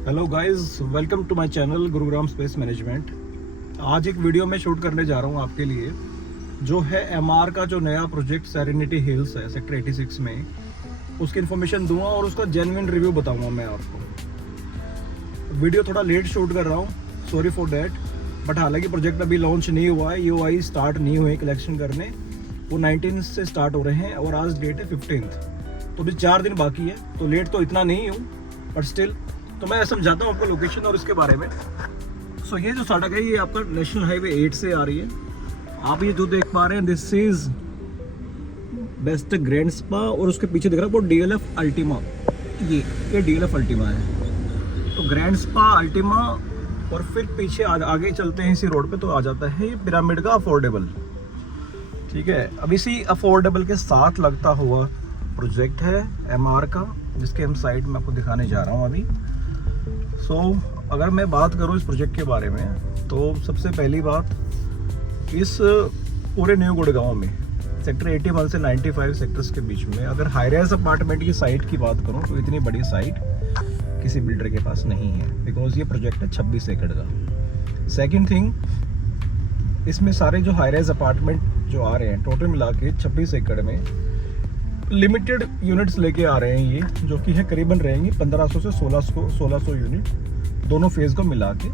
Hello guys, welcome to my channel Gurugram space management. आज एक video में शूट करने जा रहा हूँ आपके लिए, जो है एमआर का जो नया प्रोजेक्ट सेरेनिटी हिल्स है सेक्टर 86 में, उसकी इन्फॉर्मेशन दूंगा और उसका जेन्युइन रिव्यू बताऊंगा मैं आपको। वीडियो थोड़ा लेट शूट कर रहा हूँ, सॉरी फॉर डैट, बट हालांकि प्रोजेक्ट अभी लॉन्च नहीं हुआ है, यूआई स्टार्ट नहीं हुए कलेक्शन करने, वो 19 से स्टार्ट हो रहे हैं और आज डेट है 15th, तो अभी 4 दिन बाकी है। तो लेट तो इतना नहीं हूँ, बट स्टिल तो मैं समझाता हूँ आपको लोकेशन और इसके बारे में। सो ये जो सड़क है ये आपका नेशनल हाईवे 8 से आ रही है। आप ये जो देख पा रहे हैं, this is best grand spa, और उसके पीछे दिख रहा है वो डीएलएफ अल्टीमा। ये डीएलएफ अल्टीमा है। तो ग्रैंड स्पा, अल्टीमा, और फिर पीछे आगे चलते हैं इसी रोड पे तो आ जाता है ये पिरामिड का अफोर्डेबल। ठीक है, अब इसी अफोर्डेबल के साथ लगता हुआ प्रोजेक्ट है एमआर का, जिसके हम साइट में आपको दिखाने जा रहा हूँ अभी। अगर मैं बात करूँ इस प्रोजेक्ट के बारे में, तो सबसे पहली बात, इस पूरे न्यू गुड़गांव में सेक्टर 81 से 95 सेक्टर्स के बीच में अगर हाई राइज अपार्टमेंट की साइट की बात करूँ तो इतनी बड़ी साइट किसी बिल्डर के पास नहीं है, बिकॉज ये प्रोजेक्ट है 26 एकड़ का। सेकेंड थिंग, इसमें सारे जो हाई राइज अपार्टमेंट जो आ रहे हैं टोटल मिला के 26 एकड़ में लिमिटेड यूनिट्स लेके आ रहे हैं ये, जो कि है करीबन रहेंगी 1500 से 1600 यूनिट दोनों फेज़ को मिला के।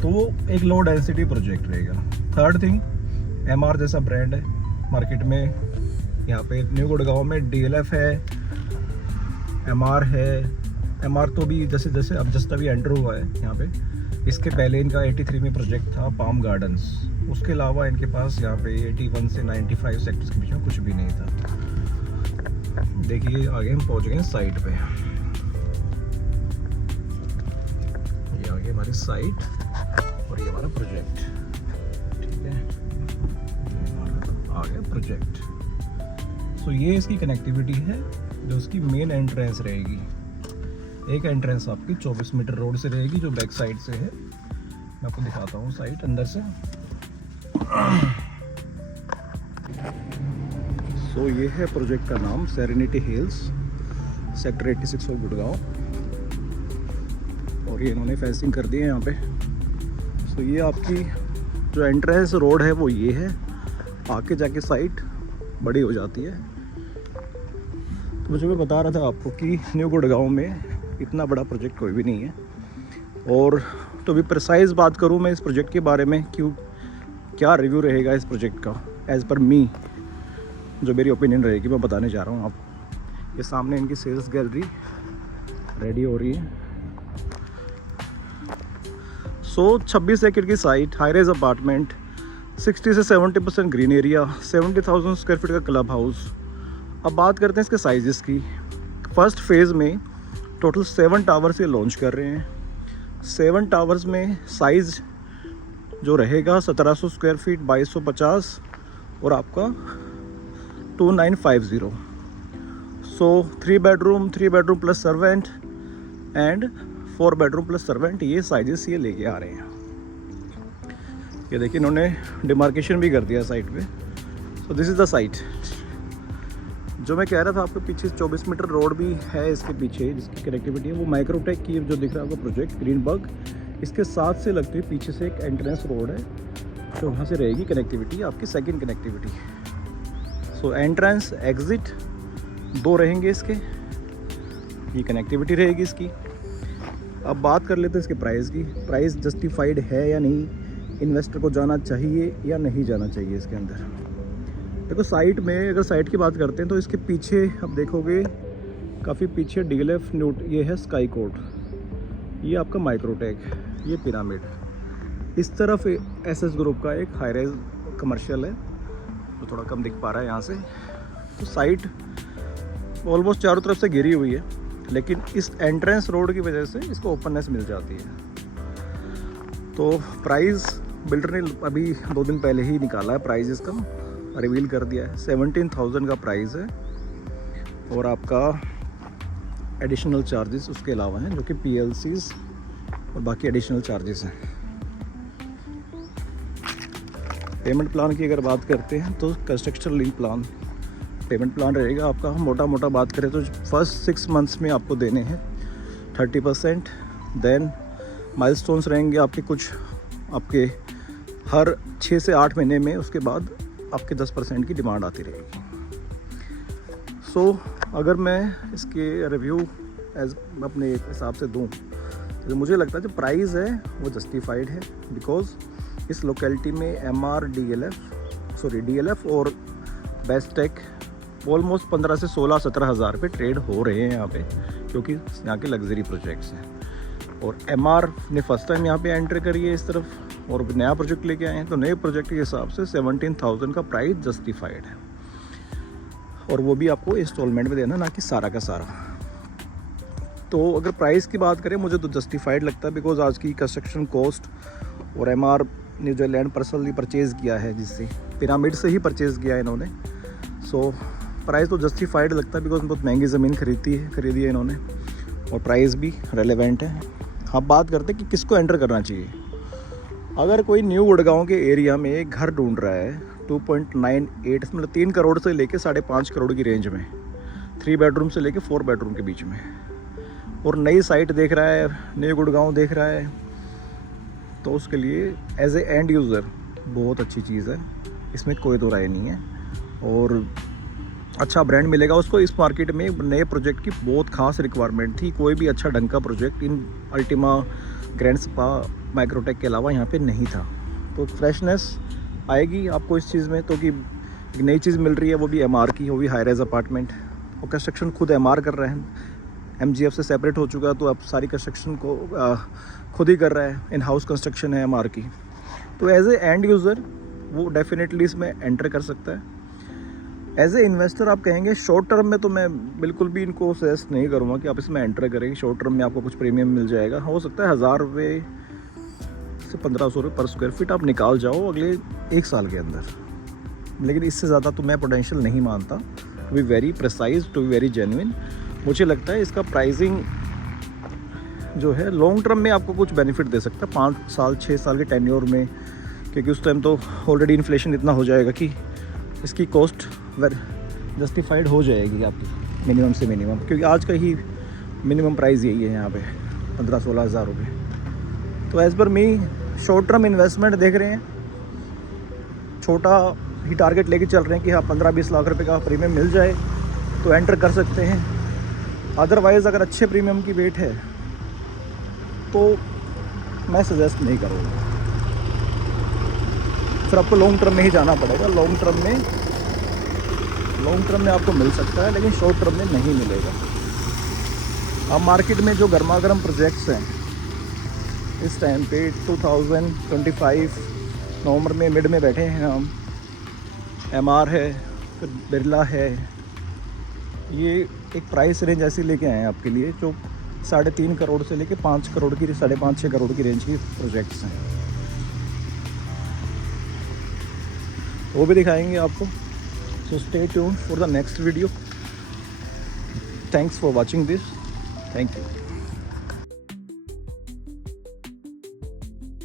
तो वो एक लो डेंसिटी प्रोजेक्ट रहेगा। थर्ड थिंग, एमआर जैसा ब्रांड है मार्केट में, यहाँ पे न्यू गुड़गांव में डीएलएफ है, एमआर है। एमआर तो भी जैसे जैसे अब जस्ट अभी एंटर हुआ है यहाँ पे। इसके पहले इनका 83 में प्रोजेक्ट था पाम गार्डन्स। उसके अलावा इनके पास यहाँ पे 81 से 95 सेक्टर्स के बीच में कुछ भी नहीं था। देखिए आगे हम पहुंच गए साइट पे। ये आगे हमारी साइट और ये हमारा प्रोजेक्ट। ठीक है, ये हमारा आ गया प्रोजेक्ट। सो ये इसकी कनेक्टिविटी है, जो उसकी मेन एंट्रेंस रहेगी। एक एंट्रेंस आपकी 24 मीटर रोड से रहेगी, जो बैक साइड से है। मैं आपको दिखाता हूँ साइट अंदर से। सो ये है प्रोजेक्ट का नाम, serenity hills sector 86 of Gurgaon, और ये इन्होंने फेंसिंग कर दी है यहाँ पे। सो ये आपकी जो एंट्रेंस रोड है वो ये है, आके जाके साइट बड़ी हो जाती है। तो मुझे मैं बता रहा था आपको कि न्यू गुड़गांव में इतना बड़ा प्रोजेक्ट कोई भी नहीं है। और तो भी प्रिसाइज बात करूँ मैं इस प्रोजेक्ट के बारे में, क्या रिव्यू रहेगा इस प्रोजेक्ट का एज़ पर मी, जो मेरी ओपिनियन रहेगी मैं बताने जा रहा हूँ आप। ये सामने इनकी सेल्स गैलरी रेडी हो रही है। 26 एकड़ की साइट, हाई राइज अपार्टमेंट, 60 से 70% ग्रीन एरिया, 70,000 स्क्वायर फीट का क्लब हाउस। अब बात करते हैं इसके साइजेस की। फर्स्ट फेज़ में टोटल 7 टावर्स ये लॉन्च कर रहे हैं। 7 टावर्स में साइज़ जो रहेगा 1700 स्क्वायर फीट, 2250, और आपका 2950। सो 3 bedroom plus servant and 4 bedroom plus servant, ये साइजेस ये लेके आ रहे हैं। ये देखिए इन्होंने डिमार्केशन भी कर दिया साइट पे। So this is the site. जो मैं कह रहा था आपको, पीछे 24 मीटर रोड भी है इसके पीछे, जिसकी कनेक्टिविटी है वो माइक्रोटेक की जो दिख रहा है आपको प्रोजेक्ट ग्रीनबर्ग, इसके साथ से लगती है पीछे से एक एंट्रेंस रोड है, तो वहाँ से रहेगी कनेक्टिविटी आपकी, सेकंड कनेक्टिविटी। सो एंट्रेंस एग्ज़िट 2 रहेंगे इसके, ये कनेक्टिविटी रहेगी इसकी। अब बात कर लेते हैं इसके प्राइस की। प्राइस जस्टिफाइड है या नहीं, इन्वेस्टर को जाना चाहिए या नहीं जाना चाहिए इसके अंदर। देखो साइट में, अगर साइट की बात करते हैं तो इसके पीछे अब देखोगे काफ़ी पीछे डीएलएफ न्यूट, ये है स्काई कोट, ये आपका माइक्रोटेक, ये पिरामिड। इस तरफ एसएस ग्रुप का एक हाई राइज कमर्शियल है, जो थोड़ा कम दिख पा रहा है यहाँ से। तो साइट ऑलमोस्ट चारों तरफ से घिरी हुई है, लेकिन इस एंट्रेंस रोड की वजह से इसको ओपननेस मिल जाती है। तो प्राइस बिल्डर ने अभी 2 दिन पहले ही निकाला है, प्राइस इसका रिवील कर दिया है। 17,000 का प्राइस है, और आपका एडिशनल चार्जेस उसके अलावा हैं, जो कि PLCs और बाकी एडिशनल चार्जेस हैं। पेमेंट प्लान की अगर बात करते हैं तो construction link plan payment plan रहेगा आपका। मोटा मोटा बात करें तो फर्स्ट 6 मंथ्स में आपको देने हैं 30%, देन माइलस्टोन्स रहेंगे आपके कुछ, आपके हर 6 से 8 महीने में, उसके बाद आपके 10% की डिमांड आती रहेगी। सो अगर मैं इसके रिव्यू एज अपने हिसाब से दूँ तो मुझे लगता है जो प्राइस है वो जस्टिफाइड है, बिकॉज इस लोकेलिटी में DLF और बेस्टेक ऑलमोस्ट 15 से 16-17 हज़ार पे ट्रेड हो रहे हैं यहाँ पे, क्योंकि यहाँ के लग्जरी प्रोजेक्ट्स हैं। और MR ने फर्स्ट टाइम यहाँ पे एंटर करी है इस तरफ, और नया प्रोजेक्ट लेके आए हैं, तो नए प्रोजेक्ट के हिसाब से 17,000 का प्राइस जस्टिफाइड है, और वो भी आपको इंस्टॉलमेंट में देना, ना कि सारा का सारा। तो अगर प्राइस की बात करें, मुझे तो जस्टिफाइड लगता है, बिकॉज आज की कंस्ट्रक्शन कॉस्ट और MR ने जो लैंड पर्सनली परचेज़ किया है, जिससे पिरामिड से ही परचेज़ किया है इन्होंने, सो प्राइस तो जस्टिफाइड लगता है, बिकॉज बहुत महंगी ज़मीन खरीदी है इन्होंने, और प्राइस भी रेलेवेंट है। हाँ, बात करते हैं कि किसको एंटर करना चाहिए। अगर कोई न्यू गुड़गांव के एरिया में एक घर ढूंढ रहा है 2.98 मतलब 3 करोड़ से लेके 5.5 करोड़ की रेंज में, 3 बेडरूम से लेके 4 बेडरूम के बीच में, और नई साइट देख रहा है, न्यू गुड़गांव देख रहा है, तो उसके लिए एज ए एंड यूज़र बहुत अच्छी चीज़ है, इसमें कोई दो राय नहीं है, और अच्छा ब्रांड मिलेगा उसको। इस मार्केट में नए प्रोजेक्ट की बहुत खास रिक्वायरमेंट थी, कोई भी अच्छा ढंग का project in Ultima, grand spa, Microtek के अलावा यहाँ पे नहीं था, तो फ्रेशनेस आएगी आपको इस चीज़ में। तो कि एक नई चीज़ मिल रही है, वो भी MR की, वो भी हाई राइज अपार्टमेंट, और कंस्ट्रक्शन खुद MR कर रहे हैं, MGF से सेपरेट हो चुका है, तो अब सारी कंस्ट्रक्शन को खुद ही कर रहा है, इन हाउस कंस्ट्रक्शन है MR की। तो एज ए एंड यूज़र वो डेफिनेटली इसमें एंटर कर सकता है। एज ए इन्वेस्टर आप कहेंगे शॉर्ट टर्म में, तो मैं बिल्कुल भी इनको सजेस्ट नहीं करूँगा कि आप इसमें एंटर करेंगे। शॉर्ट टर्म में आपको कुछ प्रीमियम मिल जाएगा, हो सकता है 1000 रुपये से 1500 रुपये पर स्क्वायर फीट आप निकाल जाओ अगले 1 साल के अंदर, लेकिन इससे ज़्यादा तो मैं पोटेंशियल नहीं मानता। To be very precise, to be very genuine, मुझे लगता है इसका प्राइसिंग जो है लॉन्ग टर्म में आपको कुछ बेनिफिट दे सकता है, 5 साल 6 साल के टेन्योर में, क्योंकि उस टाइम तो ऑलरेडी इन्फ्लेशन इतना हो जाएगा कि इसकी कॉस्ट जस्टिफाइड हो जाएगी आपकी मिनिमम से मिनिमम, क्योंकि आज का ही मिनिमम प्राइस यही है यहाँ पे 15-16 हज़ार रुपये। तो एज़ पर मी शॉर्ट टर्म इन्वेस्टमेंट देख रहे हैं, छोटा ही टारगेट लेके चल रहे हैं कि हाँ 15-20 लाख रुपए का प्रीमियम मिल जाए तो एंटर कर सकते हैं। अदरवाइज़ अगर अच्छे प्रीमियम की वेट है तो मैं सजेस्ट नहीं करूँगा, फिर आपको लॉन्ग टर्म में ही जाना पड़ेगा। लॉन्ग टर्म में आपको मिल सकता है, लेकिन शॉर्ट टर्म में नहीं मिलेगा। अब मार्केट में जो गर्मा गर्म प्रोजेक्ट्स हैं इस टाइम पे 2025 नवंबर में मिड में बैठे हैं हम, MR है, फिर बिरला है, ये एक प्राइस रेंज ऐसी लेके आए हैं आपके लिए जो 3.5 करोड़ से लेके 5 करोड़ की, 5.5-6 करोड़ की रेंज की प्रोजेक्ट्स हैं, वो भी दिखाएंगे आपको। So stay tuned for the next video. Thanks for watching this, thank you.